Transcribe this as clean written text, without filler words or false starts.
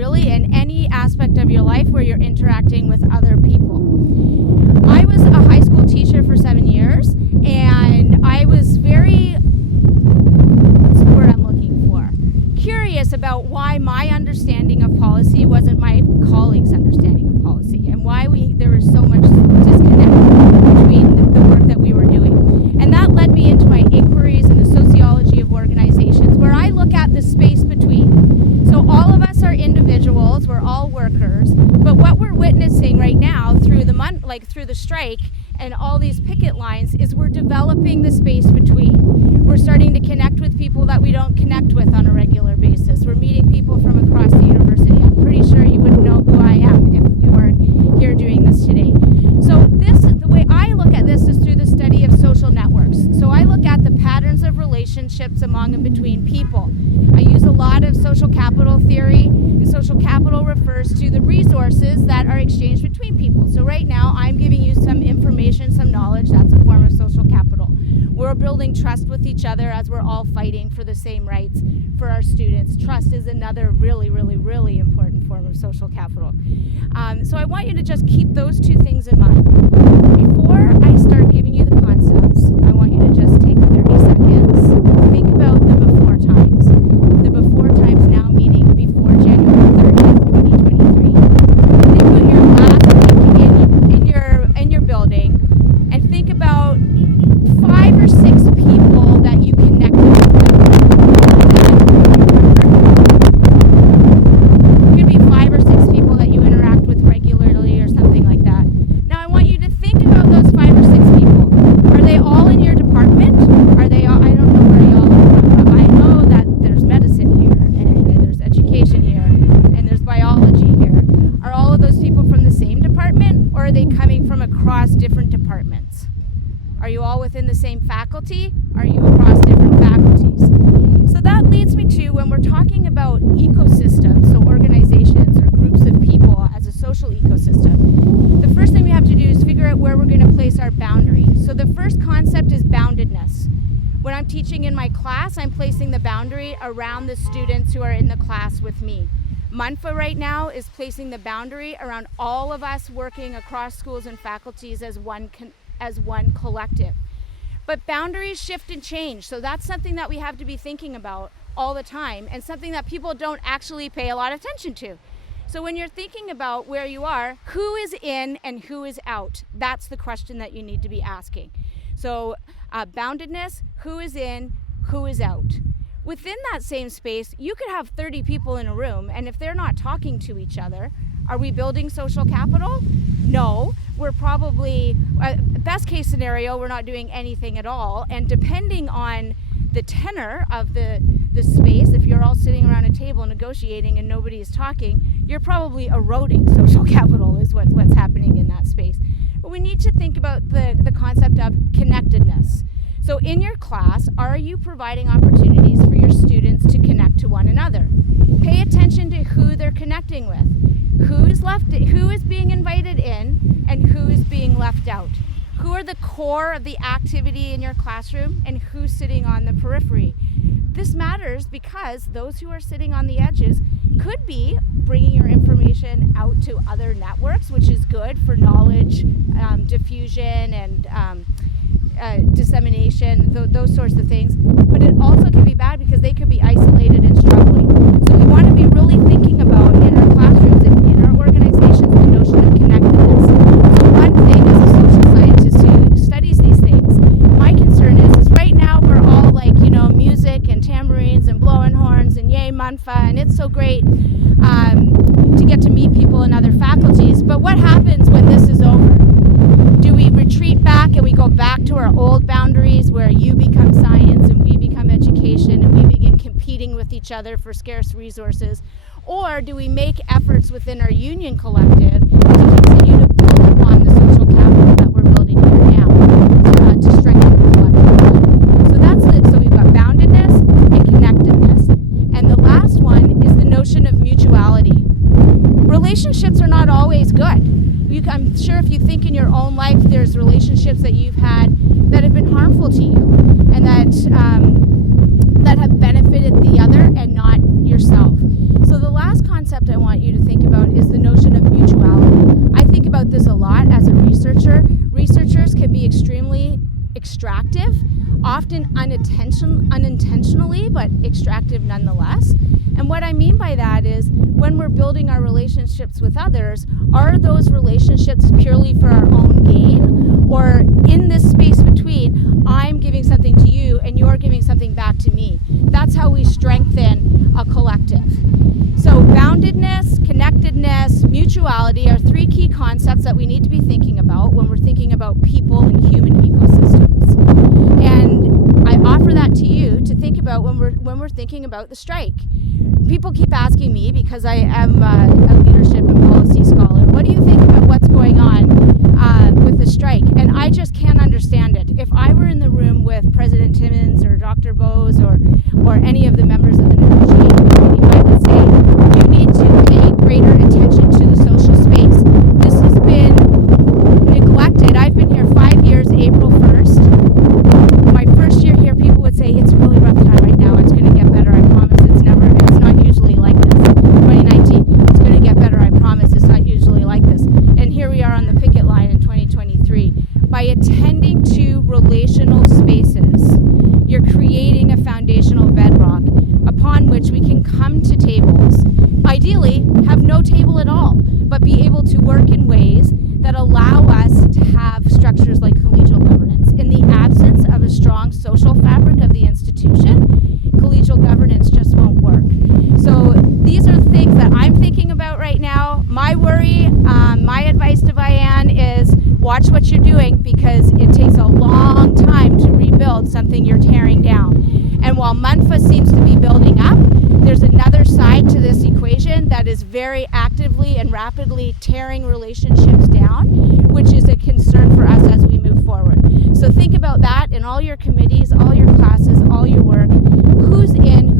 really in any aspect of your life where you're interacting with other people. I was a high school teacher for 7 years, and I was very, what's the word I'm looking for? Curious about why my understanding of policy wasn't my colleagues' understanding of policy, and why there was so much disconnect between the work that we were doing. And that led me into my inquiries in the sociology of organizations, where I look at the space between. So all of us are individuals, we're all workers, but what we're witnessing right now through the strike and all these picket lines is we're developing the space between. We're starting to connect with people that we don't connect with on a regular basis. We're meeting people from across the university. I'm pretty sure you wouldn't know who I am if we weren't here doing this today. So the way I look at this is through the study of social networks. So I look at the patterns of relationships among and between people. I use a lot of social capital theory, and social capital refers to the resources that are exchanged between people. So right now I'm giving you some information, some knowledge. That's a form of social capital. We're building trust with each other as we're all fighting for the same rights for our students. Trust is another really, really, really important form of social capital. So I want you to just keep those two things in mind. Before I start giving you the concepts, I want you to just take 30 seconds. Think about the before times. The before times now meaning before January 30th, 2023. Think about your last week in your building, and think about 5 or 6 people that you connected with. It could be 5 or 6 people that you interact with regularly or something like that. Now I want you to think about those 5 or 6 people. Are they all in your department? Are they all, I don't know where y'all are from, but I know that there's medicine here, and there's education here, and there's biology here. Are all of those people from the same department, or are they coming from across different departments? Are you all within the same faculty? Are you across different faculties? So that leads me to, when we're talking about ecosystems, so organizations or groups of people as a social ecosystem, the first thing we have to do is figure out where we're going to place our boundary. So the first concept is boundedness. When I'm teaching in my class, I'm placing the boundary around the students who are in the class with me. MUNFA right now is placing the boundary around all of us working across schools and faculties as one collective. But boundaries shift and change, so that's something that we have to be thinking about all the time, and something that people don't actually pay a lot of attention to. So when you're thinking about where you are, who is in and who is out? That's the question that you need to be asking. So boundedness, who is in, who is out? Within that same space, you could have 30 people in a room, and if they're not talking to each other, are we building social capital? No, we're probably, best case scenario, we're not doing anything at all. And depending on the tenor of the space, if you're all sitting around a table negotiating and nobody is talking, you're probably eroding social capital is what's happening in that space. But we need to think about the concept of connectedness. So in your class, are you providing opportunities for your students to connect to one another? Pay attention to who they're connecting with. Who is being invited in and who is being left out? Who are the core of the activity in your classroom and who's sitting on the periphery? This matters because those who are sitting on the edges could be bringing your information out to other networks, which is good for knowledge diffusion and dissemination, those sorts of things. But it also can be bad because they could be isolated and struggling. So we want to be really thinking about in our classrooms and in our organizations the notion of connectedness. So one thing as a social scientist who studies these things, my concern is right now we're all like, music and tambourines and blowing horns and yay MUNFA, and it's so great to get to meet people in other faculties. But what happens when this is over? Do we retreat back and we go back to our old boundaries where you become science and we become education and we begin competing with each other for scarce resources? Or do we make efforts within our union collective to continue to build upon the social capital that we're building here now to strengthen the collective? So we've got boundedness and connectedness. And the last one is the notion of mutuality. Relationships are not always good. I'm sure if you think in your own life, there's relationships that you've had that have been harmful to you and that have benefited the other and not yourself. So the last concept I want often unintentionally, but extractive nonetheless. And what I mean by that is when we're building our relationships with others, are those relationships purely for our own gain? Or in this space between, I'm giving something to you and you're giving something back to me? That's how we strengthen a collective. So boundedness, connectedness, mutuality are three key concepts that we need to be thinking about when we're thinking about people and human ecosystems. And I offer that to you to think about when we're thinking about the strike. People keep asking me, because I am a leadership and policy scholar, what do you think about what's going on with the strike? And I just can't understand it. If I were in the room with President Timmins or Dr. Bose or any of the members of the negotiating committee, I would say you need to pay greater attention to the social space. This has been neglected. I've been here 5 years, April 1st. My first year here, people would say, it's a really rough time right now. It's going to get better, I promise. It's not usually like this. 2019, it's going to get better, I promise. It's not usually like this. And here we are on the picket line in 2023. By attending to relational spaces, you're creating a foundational bedrock upon which we can come to tables. Ideally, have no table at all, but be able to work in ways that allow us to have structures like collegial governance. In the absence of a strong social fabric of the institution, collegial governance just won't work. So these are the things that I'm thinking about right now. My worry, my advice to Vianne is watch what you're doing, because it takes a long time to rebuild something you're tearing down. And while MUNFA seems to be building up, there's another side to this equation that is very actively and rapidly tearing relationships down, which is a concern for us as we move forward. So think about that in all your committees, all your classes, all your work. Who's in,